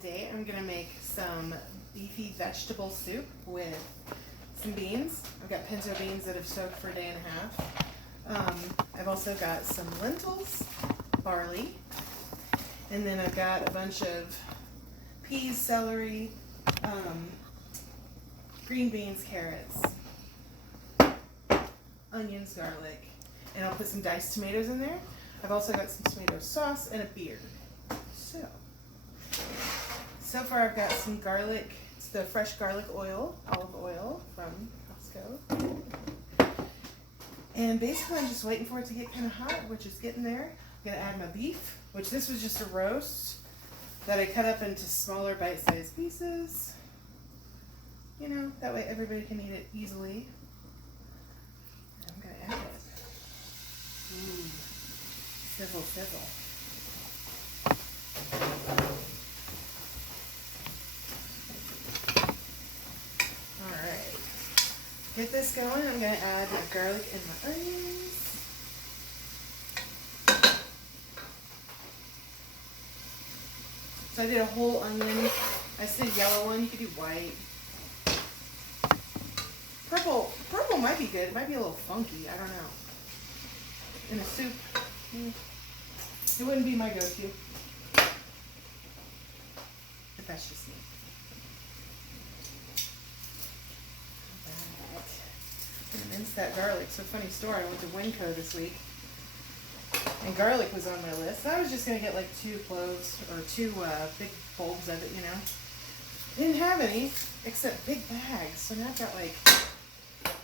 Today I'm gonna make some beefy vegetable soup with some beans. I've got pinto beans that have soaked for a day and a half. I've also got some lentils, barley, and then I've got a bunch of peas, celery, green beans, carrots, onions, garlic, and I'll put some diced tomatoes in there. I've also got some tomato sauce and a beer. So far I've got some garlic. It's the fresh garlic oil, olive oil from Costco. And basically I'm just waiting for it to get kind of hot, which is getting there. I'm gonna add my beef, which this was just a roast that I cut up into smaller bite-sized pieces. You know, that way everybody can eat it easily. I'm gonna add it. Ooh, sizzle, sizzle. Alright, get this going. I'm going to add my garlic and my onions. So I did a whole onion. I said yellow one, you could do white. Purple might be good. It might be a little funky, I don't know. In a soup, it wouldn't be my go-to. But that's just me. And mince that garlic. So funny story, I went to Winco this week and garlic was on my list. I was just going to get like 2 cloves or 2 big bulbs of it, you know. Didn't have any except big bags. So now I've got like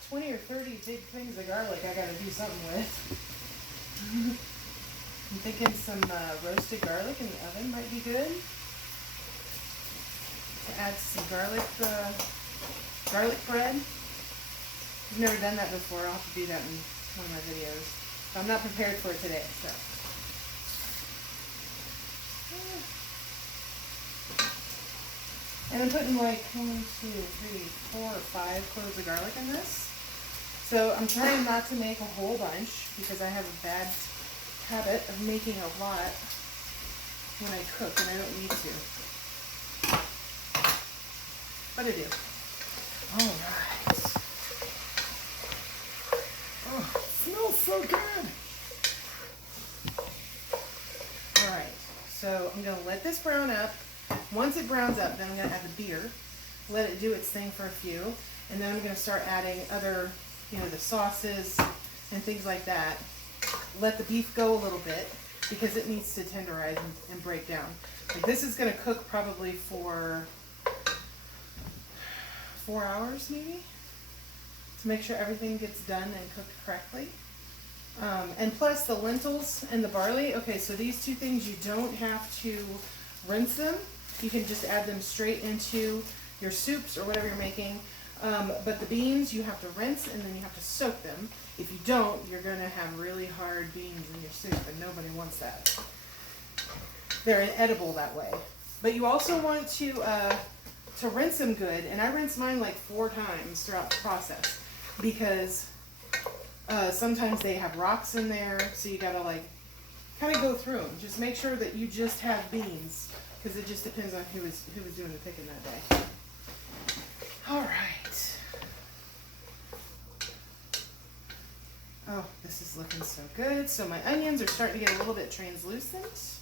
20 or 30 big things of garlic I got to do something with. I'm thinking some roasted garlic in the oven might be good. To add some garlic bread. I've never done that before. I'll have to do that in one of my videos. But I'm not prepared for it today, so. And I'm putting like 1, 2, 3, 4, or 5 cloves of garlic in this. So I'm trying not to make a whole bunch because I have a bad habit of making a lot when I cook and I don't need to. But I do. All right. Oh, it smells so good. All right, so I'm gonna let this brown up. Once it browns up, then I'm gonna add the beer, let it do its thing for a few, and then I'm gonna start adding other, you know, the sauces and things like that. Let the beef go a little bit because it needs to tenderize and break down. Like this is gonna cook probably for 4 hours maybe, to make sure everything gets done and cooked correctly. And plus the lentils and the barley, okay, so these 2 things you don't have to rinse them. You can just add them straight into your soups or whatever you're making. But the beans you have to rinse and then you have to soak them. If you don't, you're gonna have really hard beans in your soup and nobody wants that. They're inedible that way. But you also want to rinse them good, and I rinse mine like 4 times throughout the process because sometimes they have rocks in there, so you gotta like kind of go through them. Just make sure that you just have beans because it just depends on who was doing the picking that day. All right. Oh, this is looking so good. So my onions are starting to get a little bit translucent.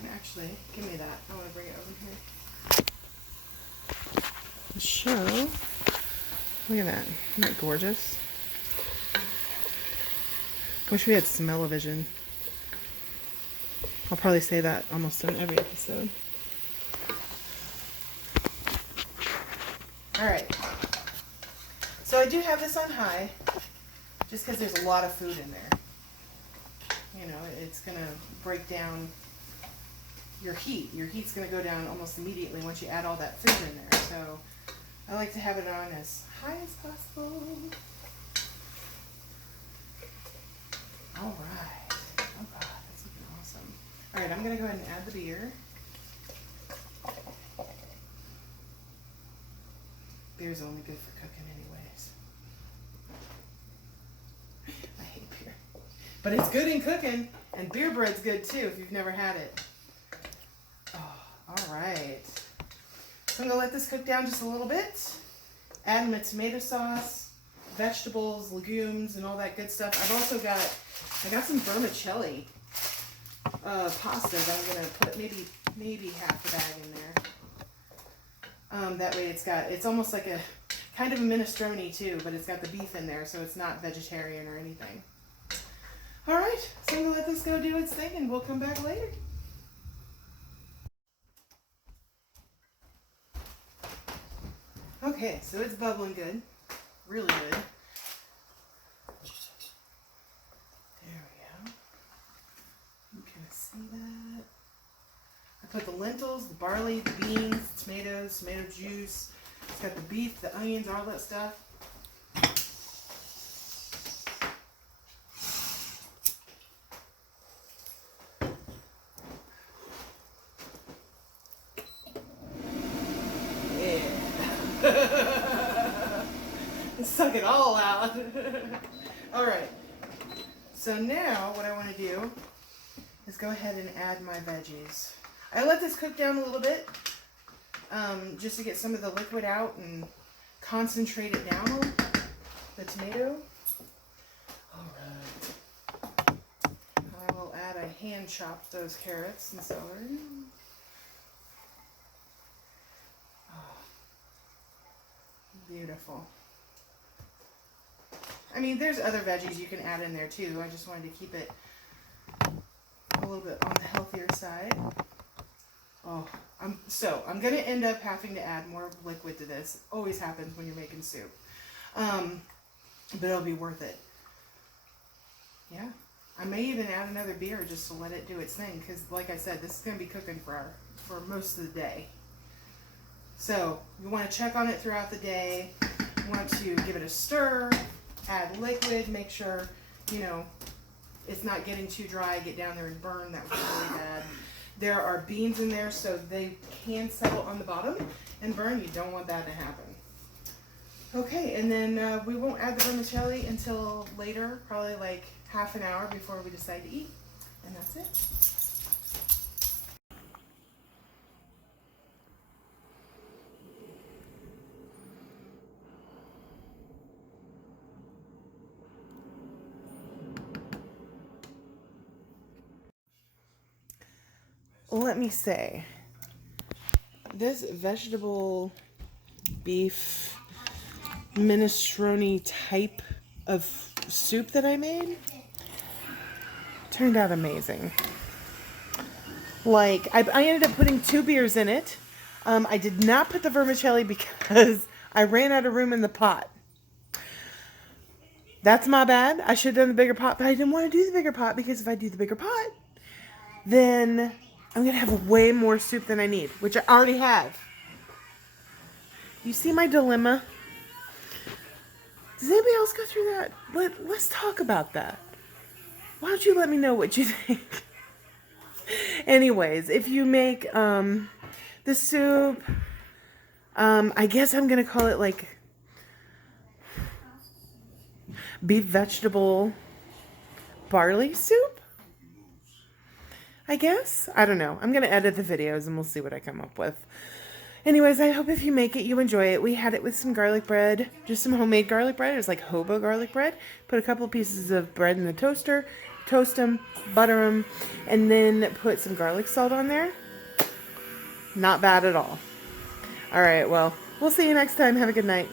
And actually, give me that. I want to bring it over here. So, look at that. Isn't that gorgeous? Wish we had smell-o-vision. I'll probably say that almost in every episode. Alright. So I do have this on high, just because there's a lot of food in there. You know, it's going to break down your heat. Your heat's going to go down almost immediately once you add all that food in there. So I like to have it on as high as possible. All right. Oh God, that's looking awesome. All right, I'm going to go ahead and add the beer. Beer's only good for cooking anyways. I hate beer. But it's good in cooking, and beer bread's good too if you've never had it. So I'm gonna let this cook down just a little bit. Add my tomato sauce, vegetables, legumes, and all that good stuff. I got some vermicelli pasta that I'm gonna put maybe half the bag in there. That way it's almost like a kind of a minestrone too, but it's got the beef in there, so it's not vegetarian or anything. All right, so I'm gonna let this go do its thing, and we'll come back later. Okay, so it's bubbling good, really good. There we go. You can see that. I put the lentils, the barley, the beans, tomatoes, tomato juice. It's got the beef, the onions, all that stuff. Suck it all out. All right. So now what I want to do is go ahead and add my veggies. I let this cook down a little bit just to get some of the liquid out and concentrate it down on the tomato. All right. I will add, I hand chopped those carrots and celery. Oh, beautiful. I mean, there's other veggies you can add in there too. I just wanted to keep it a little bit on the healthier side. Oh, I'm gonna end up having to add more liquid to this. Always happens when you're making soup. But it'll be worth it. Yeah. I may even add another beer just to let it do its thing, because like I said, this is gonna be cooking for most of the day. So you want to check on it throughout the day. You want to give it a stir. Add liquid, make sure, it's not getting too dry, get down there and burn. That was really bad. There are beans in there, so they can settle on the bottom and burn. You don't want that to happen. Okay, and then we won't add the vermicelli until later, probably like half an hour before we decide to eat. And that's it. Let me say, this vegetable beef minestrone type of soup that I made turned out amazing. Like, I ended up putting 2 beers in it. I did not put the vermicelli because I ran out of room in the pot. That's my bad. I should have done the bigger pot, but I didn't want to do the bigger pot because if I do the bigger pot, then I'm going to have way more soup than I need, which I already have. You see my dilemma? Does anybody else go through that? Let's talk about that. Why don't you let me know what you think? Anyways, if you make the soup, I guess I'm going to call it like beef vegetable barley soup. I guess. I don't know. I'm going to edit the videos and we'll see what I come up with. Anyways, I hope if you make it, you enjoy it. We had it with some garlic bread, just some homemade garlic bread. It was like hobo garlic bread. Put a couple of pieces of bread in the toaster, toast them, butter them, and then put some garlic salt on there. Not bad at all. All right, well, we'll see you next time. Have a good night.